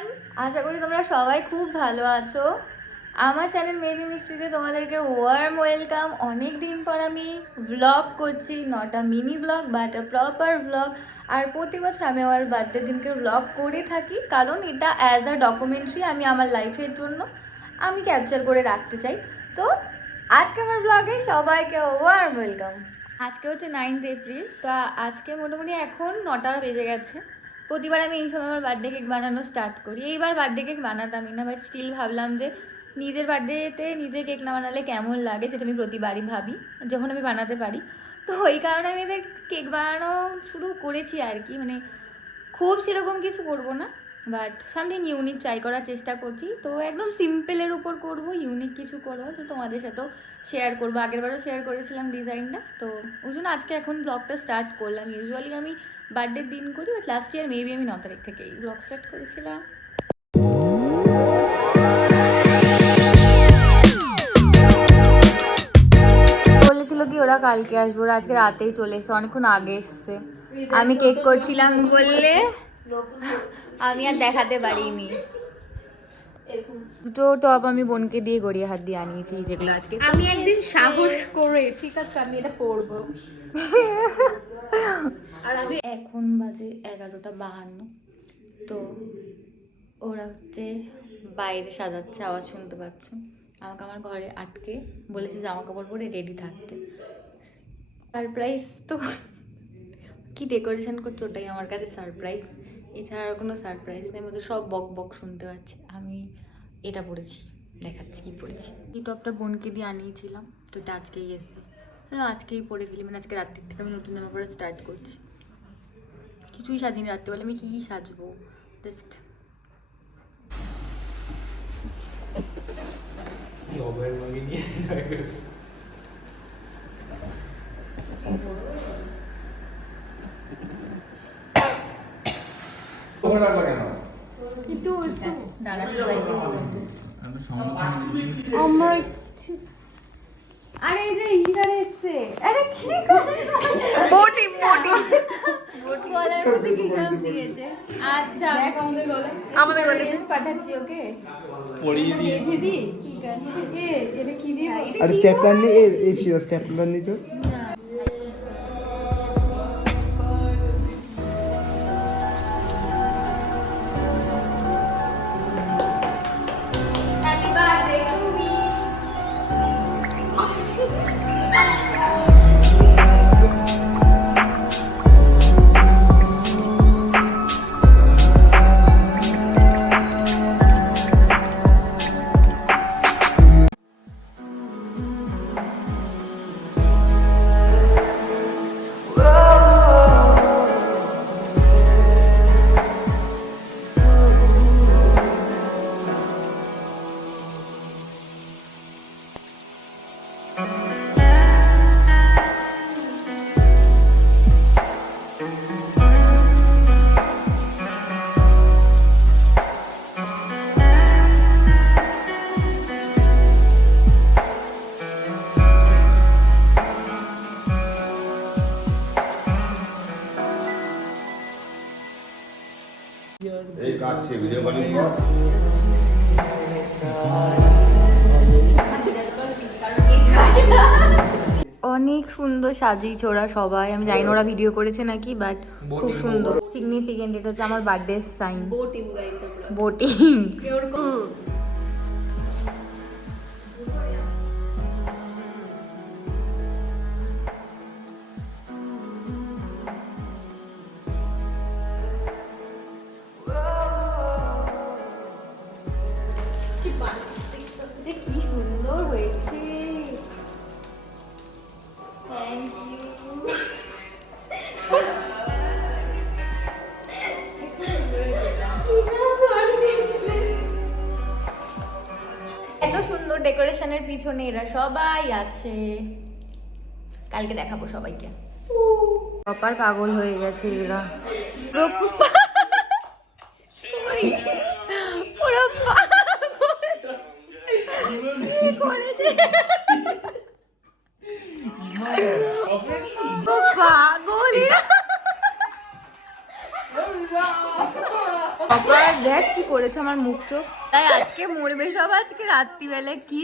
Everyone, আশা করি তোমরা সবাই খুব ভালো আছো। আমার চ্যানেল মেবি মিস্ট্রিতে তোমাদেরকে ওয়ার্ম ওয়েলকাম। অনেক দিন পর আমি ব্লগ করছি, not a mini blog but a proper blog. আর প্রতি বছর আমি আমার বার্থডে দিনকে ব্লগ করে থাকি, কারণ এটা অ্যাজ আ ডকুমেন্টারি আমি আমার লাইফের জন্য আমি ক্যাপচার করে রাখতে চাই। তো আজকে আমার ব্লগে সবাইকে ওয়ার্ম ওয়েলকাম। আজকে হচ্ছে 9th এপ্রিল। তো আজকে মোটামুটি এখন 9টা বেজে গেছে। প্রতিবার আমি এই সময় আমার বার্থডে কেক বানানো স্টার্ট করি। এইবার বার্থডে কেক বানাতামই না, বাট স্টিল ভাবলাম যে নিজের বার্থডেতে নিজে কেক না বানালে কেমন লাগে, যেটা আমি প্রতিবারই ভাবি যখন আমি বানাতে পারি। তো ওই কারণে আমি এদের কেক বানানো শুরু করেছি আর কি। মানে খুব সেরকম কিছু করবো না, বাট সামথিং ইউনিক ট্রাই করার চেষ্টা করছি। তো একদম সিম্পলের উপর করব, ইউনিক কিছু করবো, তো তোমাদের সাথেও শেয়ার করবো। আগেরবারও শেয়ার করেছিলাম ডিজাইনটা, তো ওই জন্য আজকে এখন ব্লগটা স্টার্ট করলাম। ইউজুয়ালি আমি বার্থডের দিন করি, বাট লাস্ট ইয়ার মেবি আমি 9 তারিখ থেকে এই ব্লগ স্টার্ট করেছিলাম। বলেছিল কি ওরা কালকে আসবে, ওরা আজকে রাতেই চলে এসছে, অনেকক্ষণ আগে এসছে। আমি কেক করছিলাম বললে আমি আর দেখাতে পারিনি। দুটো টপ আমি বোনকে দিয়ে গড়িয়ে হাত দিয়ে আনিয়েছি, যেগুলো আজকে আমি একদিন সাহস করে ঠিক আছে আমি এটা পরবো। আর আমি এখন বাজে 11:52। তো ওরা হচ্ছে বাইরে সাজাচ্ছে, আওয়াজ শুনতে পাচ্ছ। আমাকে আমার ঘরে আটকে বলেছে জামা কাপড় পরে রেডি থাকতে। সারপ্রাইজ তো কি ডেকোরেশন করছে ওটাই আমার কাছে সারপ্রাইজ, এছাড়া আর কোনো সারপ্রাইজ নেই। মধ্যে সব বক বক শুনতে পাচ্ছি। আমি এটা পরেছি, দেখাচ্ছি কি পরেছি। এই টপটা বোনকে দিয়ে আনিয়েছিলাম, তো এটা আজকেই এসে আজকেই পরে ফেলি। মানে আজকে রাত্রির থেকে আমি নতুন জামা পরে স্টার্ট করছি। কিছুই সাজিনি রাত্রিবেলা, আমি কী সাজবো জাস্ট দাঁড়া আমার একটু আরে এই যে ইশিকারে এসছে। আরে কি করে বডি গলার মধ্যে কি সব দিয়েছে। আচ্ছা দেখ আমাদের গলে ড্রেস পাঠাচ্ছি ওকে পরিয়ে দিয়েছি। দিদি ঠিক আছে এটা কি দিয়ে আর স্টেপলার নেই, এই স্টেপলার নেই তো। Happy birthday to me. এই কাটছে ভিডিও কলিং কর। অনেক সুন্দর সাজিয়েছে ওরা সবাই। আমি জানি না ওরা ভিডিও করেছে নাকি, বাট খুব সুন্দর সিগনিফিকেন্ট। এটা হচ্ছে আমার বার্থডে সাইন, বোটিং গাইস আমরা বোটিং। এরকম কি সুন্দর হয়েছে, থ্যাংক ইউ। এত সুন্দর ডেকোরেশনের পিছনে এরা সবাই আছে, কালকে দেখাবো সবাইকে। প্রপার পাগল হয়ে গেছে এরা, পুরো করেছে পাগল। দেখ কি করেছে আমার মুখ চোখ, তাই আজকে মরবে সব আজকে রাত্রিবেলা কি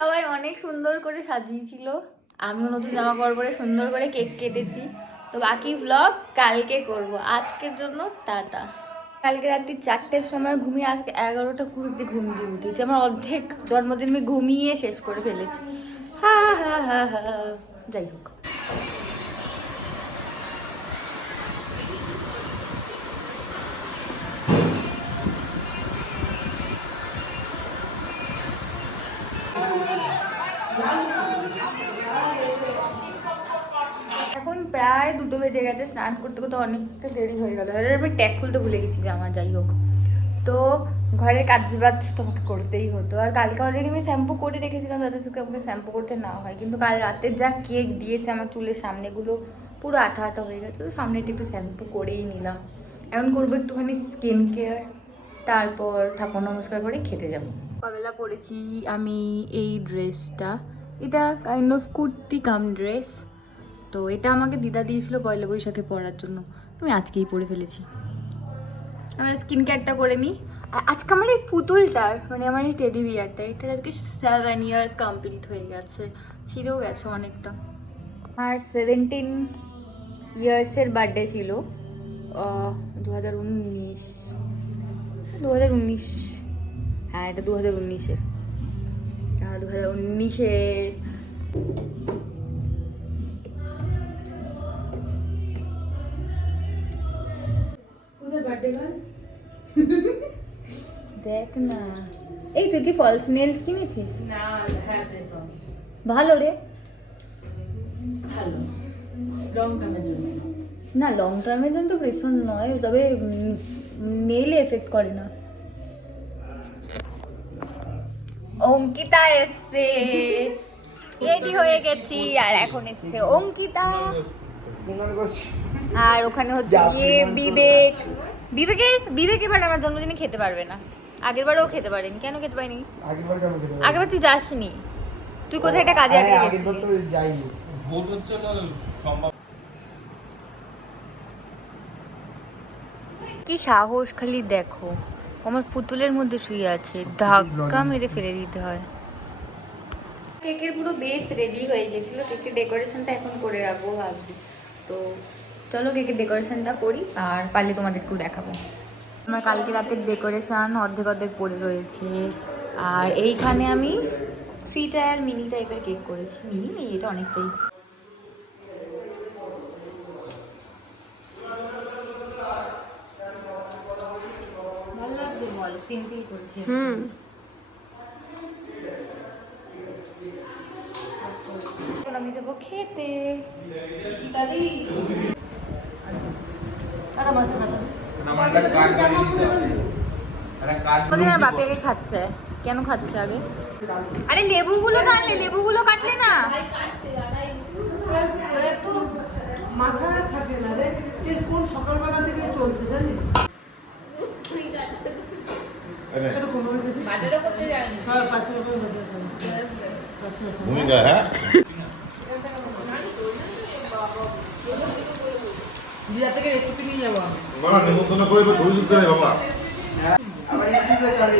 সবাই অনেক সুন্দর করে সাজিয়েছিল, আমিও নতুন জামা কাপড় পরে সুন্দর করে কেক কেটেছি। তো বাকি ব্লগ কালকে করব, আজকের জন্য টাটা। কালকে রাত্রি 4টের সময় ঘুমিয়ে আজকে 11টা কুড়িতে ঘুম দিয়ে উঠেছি। আমার অর্ধেক জন্মদিন আমি ঘুমিয়ে শেষ করে ফেলেছি। হা হা হা হা, যাই হোক। এখন প্রায় 2টো বেজে গেছে, স্নান করতে করতে অনেকটা দেরি হয়ে গেল। আমি ট্যাগ খুলতে ভুলে গেছি যে আমার, যাই হোক। তো ঘরের কাজ বাজ তোমাকে করতেই হতো। আর কালকে অলরেডি আমি শ্যাম্পু করে রেখেছিলাম যাতে চোখে আমাকে শ্যাম্পু করতে না হয়, কিন্তু কাল রাতে যা কেক দিয়েছে আমার চুলের সামনেগুলো পুরো আঠা আঠা হয়ে গেছে। তো সামনেটা একটু শ্যাম্পু করেই নিলাম। এখন করবো একটুখানি স্কিন কেয়ার, তারপর ঠাকুর নমস্কার করে খেতে যাবো। সকালবেলা পরেছি আমি এই ড্রেসটা, এটা kind of kurti come dress. তো এটা আমাকে দিদা দিয়েছিল পয়লা বৈশাখে পরার জন্য, আমি আজকেই পরে ফেলেছি। আমার স্কিন কেয়ারটা করে নিই। আর আজকে আমার এই পুতুলটার মানে আমার এই টেডি বিয়ারটা, এটার আজকে 7 ইয়ার্স কমপ্লিট হয়ে গেছে, ছিঁড়েও গেছে অনেকটা। আর 17 ইয়ার্সের বার্থডে ছিল 2019, হ্যাঁ এটা 2019-এর, 2019-এর। দেখ না, এই তুই কি ফলস নেলস কিনেছিস? ভালো রে, না লং টার্মের জন্য তো ভীষণ নয়, তবে নেইলে এফেক্ট করে না। অঙ্কিতা এসছে, রেডি হয়ে গেছি, আর এখন এসছে অঙ্কিতা, আর ওখানে হচ্ছে গিয়ে বিবেক এবার আমার জন্মদিনে খেতে পারবে না। আগের বারও খেতে পারেনি, কেন খেতে পারিনি? আগেরবার তুই যাসনি, তুই কোথায় একটা কাজে যাইনি। কি সাহস, খালি দেখো আমার পুতুলের মধ্যে শুয়ে আছে, ধাক্কা মেরে ফেলে দিতে হয়। কেকের পুরো বেস রেডি হয়ে গেছিল, কেকের ডেকোরেশনটা এখন করে রাখবো ভাবছি। তো চলো কেকের ডেকোরেশনটা করি, আর পারলে তোমাদেরকেও দেখাবো। আমার কালকে রাতের ডেকোরেশন অর্ধেক পড়ে রয়েছে। আর এইখানে আমি 3 টায়ার মিনি টাইপের কেক করেছি, মিনি নেই এটা অনেকটাই। ভালো লাগছে বল, সিম্পল করেছি। আমি যাবো খেতে। বাপেকে খাচ্ছে, কেন খাচ্ছে আগে? আরে লেবুগুলো তো আনলে, লেবুগুলো কাটলে না। মাথা থাকে না রে, কোন সকালবেলা থেকে চলছে জানিস? ভূমিকা, হ্যাঁ দিদা থেকে রেসিপি নিয়ে যাবো আমি। মারা নিমন্ত্রণ করে ছবি তুলতে হবে বাবা। আবার ইউটিউবে ছাড়ে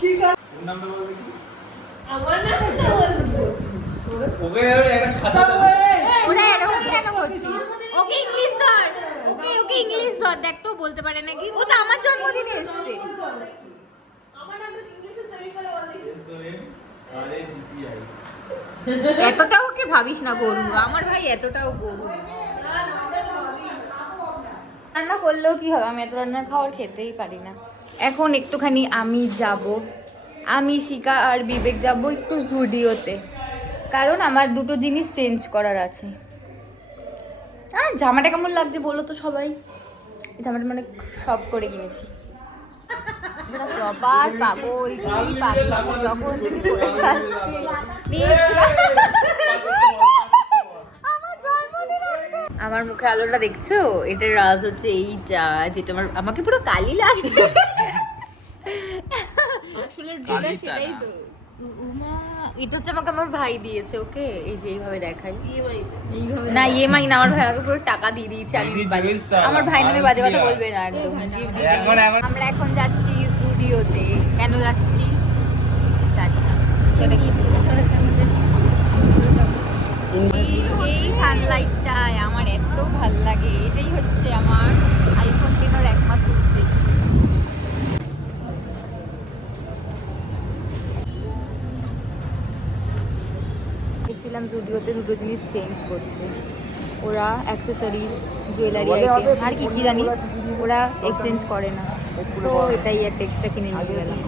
কি কাজ? আমার নামটা বলবো ওকে একটা খাতা দাও। ওরে এরকম কেন করছিস? ওকে ইংলিশ ধর, ওকে ইংলিশ ধর, দেখ তো বলতে পারে নাকি। ও তো আমার জন্মদিনে এসেছে। আমার নামটা ইংলিশে তৈরি করে বলে আরে দিদি আই এতটাও কি ভাবিস না গরু, আমার ভাই এতটাও গরু। রান্না করলেও কি হবে, আমি এত রান্না খাওয়ার খেতেই পারি না। এখন একটুখানি আমি শিকা আর বিবেক যাব একটু জুডিওতে, কারণ আমার 2টো জিনিস চেঞ্জ করার আছে। আর জামাটা কেমন লাগছে বলো তো সবাই? এই জামাটা মানে শখ করে কিনেছি। সবার পাগল, যখন থেকে করে খাচ্ছি। আমার মুখে আলোটা দেখছো? এটার রাজ হচ্ছে এইটা, যেটা আমাকে পুরো কালি লাগছে। আসলে যেটা সেটাই তো। এটা হচ্ছে আমাকে আমার ভাই দিয়েছে, ওকে? এই যে এইভাবে দেখাই, না ইএমআই না, আমার ভাই আমাকে পুরো টাকা দিয়ে দিয়েছে। আমি আমার ভাই নামে বাজে কথা বলবে না, একদম গিফট দিয়ে দিই। আমরা এখন যাচ্ছি স্টুডিওতে। কেন যাচ্ছি জানি না, সেটা কি এই সানলাইটটায় আমার এত ভাল লাগে। এটাই হচ্ছে আমার আইফোন কেনার একমাত্র উদ্দেশ্য। গেছিলাম জুডিওতে দুটো জিনিস চেঞ্জ করতে। ওরা অ্যাক্সেসরিজ, জুয়েলারি আইটেম আর কি কি জানি ওরা এক্সচেঞ্জ করে না, তো এটাই একটা এক্সট্রা কিনে নিয়ে গেলাম।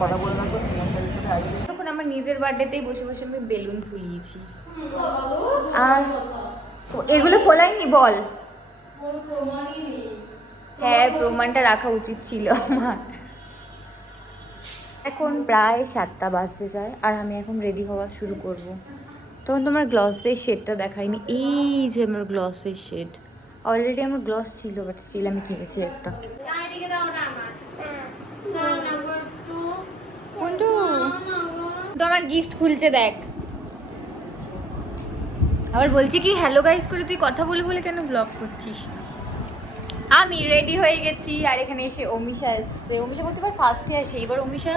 তখন আমার নিজের বার্থডেতেই বসে বসে আমি বেলুন ফুলিয়েছি। আর এগুলো ফোলাইনি বল? হ্যাঁ, প্রমাণটা রাখা উচিত ছিল আমার। এখন প্রায় 7টা বাজতে যায় আর আমি এখন রেডি হওয়া শুরু করব। তখন তোমার গ্লসের শেডটা দেখাইনি। এই যে আমার গ্লসের শেড, অলরেডি আমার গ্লস ছিল বাট স্টিল আমি কিনেছি একটা। তো আমার গিফট খুলছে দেখ। আবার বলছি কি হ্যালো গাইস করে তুই কথা বলে বলে কেন ব্লগ করছিস না? আমি রেডি হয়ে গেছি আর এখানে এসে অমিশা এসছে। অমিশা প্রতিবার ফার্স্টে আসে, এবার অমিশা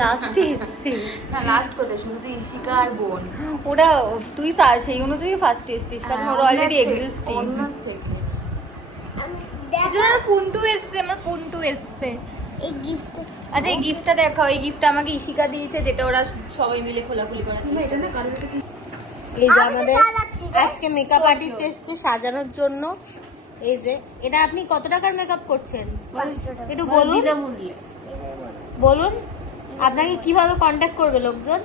লাস্টে এসছে। না লাস্ট কোথায়, শুধু তো ইশিকা আর বোন। ওরা তুই সেই অনুযায়ী ফার্স্টে এসছিস, কারণ ওরা অলরেডি এক্সিস্টিং। অন্য থেকে এছাড়া পুন্টু এসছে, আমার পুন্টু এসছে। এই গিফট আচ্ছা এই গিফটটা দেখাও। এই গিফটটা আমাকে ইশিকা দিয়েছে, যেটা ওরা সবাই মিলে খোলাখুলি করার চেষ্টা করছে। এই যে আমাদের আজকে মেকআপ আর্টিস্ট এসেছে সাজানোর জন্য। এই যে এটা আপনি কত টাকার মেকআপ করছেন একটু বলুন, বলুন আপনাকে কিভাবে কন্ট্যাক্ট করবে লোকজন?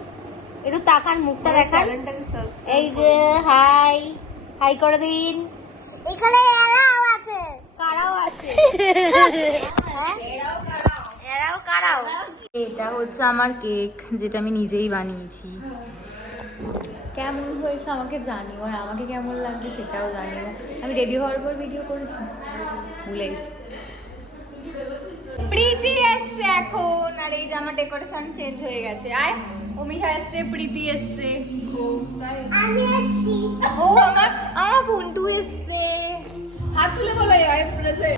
একটু তাকান, মুখটা দেখান। এই যে হাই হাই করে দিন। এখানে এরাও আছে, কারাও আছে, এরাও কারাও। এটা হচ্ছে আমার কেক, যেটা আমি নিজেই বানিয়েছি। কেমন হয়েছে আমাকে জানিও, আর আমাকে কেমন লাগবে সেটাও জানিও। আমি রেডি হওয়ার পর ভিডিও করেছি, ভুলে গেছি। প্রীতি এসছে এখন, আর এই যে আমার ডেকোরেশন চেঞ্জ হয়ে গেছে। আয় অমিশা এসছে, প্রীতি এসছে, আমি আসছি। ও আমার আমার বন্ধু এসছে। হাত তুলে বলো আই প্রেজেন্ট।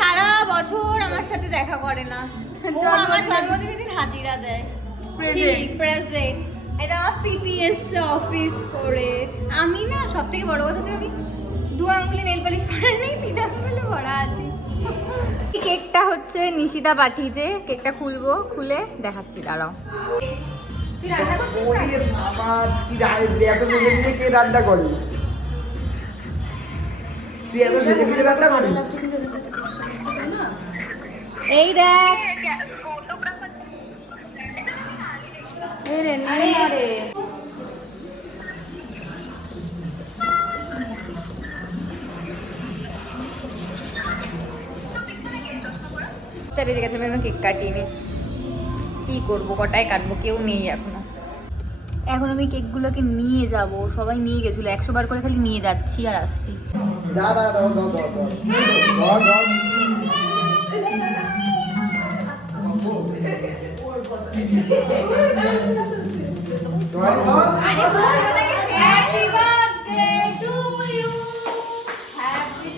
সারা বছর আমার সাথে দেখা করে না, ও আমার জন্মদিনের দিন হাজিরা দেয়। ঠিক প্রেজেন্ট। এটা আমার প্রীতি এসছে অফিস করে। আমি না সব থেকে বড় কথা হচ্ছে আমি 2 আঙ্গুলে নেল পালিশ পরা নেই, 3 আঙ্গুলে ভরা আছি। কেকটা হচ্ছে নিশিতা পাঠিয়েছে, কেকটা খুলবো, খুলে দেখাচ্ছি, দাঁড়াও। তুই রান্না করছিস? আমার কি এত সেজে গুজে কে রান্না করে? তুই এত সেজে গুজে রান্না করিস? এই দেখ, বেজে গেছে, আমি কেক কাটিনি। কি করবো, কটায় কাটবো, কেউ নেই এখনো। এখন আমি কেকগুলোকে নিয়ে যাব, সবাই নিয়ে গেছিলো, 100 বার করে খালি নিয়ে যাচ্ছি আর আসছি। দাও দাও দাও দাও দাও দাও দাও। Happy birthday to you. Happy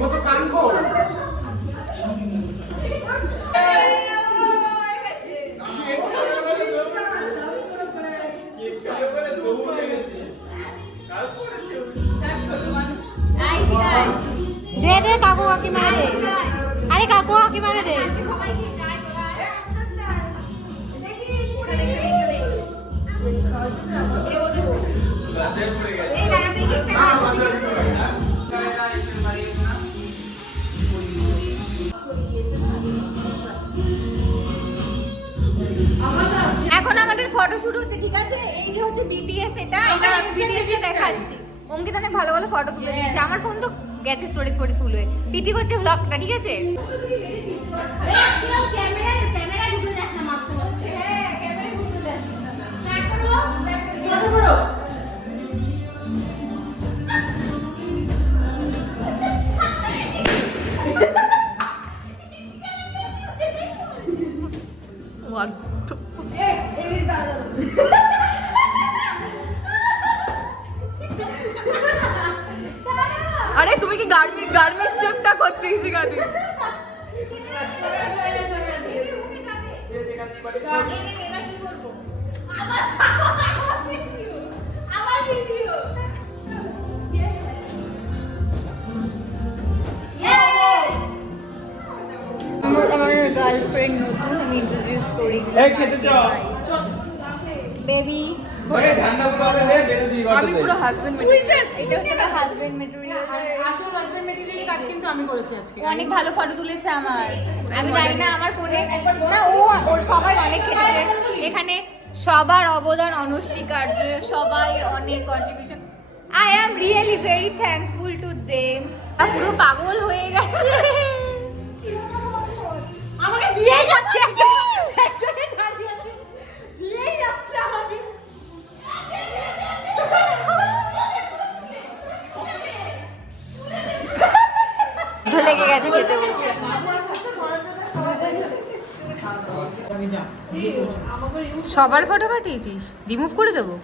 মতো কানকো। দে দে কাকু কাকি মারে দে, আরে কাকু কাকি মারে দে। এখন আমাদের ফটোশুট হচ্ছে, ঠিক আছে? এই যে হচ্ছে বিটিএস, এটা আমি বিটিএস এ দেখাচ্ছি। অঙ্কিত অনেক ভালো ভালো ফটো তুলে দিয়েছে, আমার ফোন তো গেছে স্টোরেজ ফুল হয়ে। প্রীতি করছে ব্লগটা, ঠিক আছে? আরে তুমি কি গার্মি স্টেপটা করছিস সেখানে? আমার গার্লফ্রেন্ড নতুন, আমি ইন্ট্রোডিউস করি। বেবি আমি পুরো হাজবেন্ড মেটেরিয়াল। এটা পুরো হাজবেন্ড মেটেরিয়াল। আসল হাজবেন্ড মেটেরিয়ালের কাজ কিন্তু আমি করেছি আজকে। অনেক ভালো ফটো তুলেছে আমার, আমি জানি না আমার ফোনে না, ওর সবাই অনেক খেটেছে এখানে, সবার অবদান অনস্বীকার্য, সবাই অনেক contribution. I am really very thankful to them. পুরো পাগল হয়ে গেছে, আমাকে দিয়ে যাচ্ছে একজনে দাঁড়িয়ে আছে, দিয়েই যাচ্ছে আমাকে। লেগে গেছে খেতে বসে। সবার ফটো পাঠিয়েছিস? রিমুভ করে দেবো?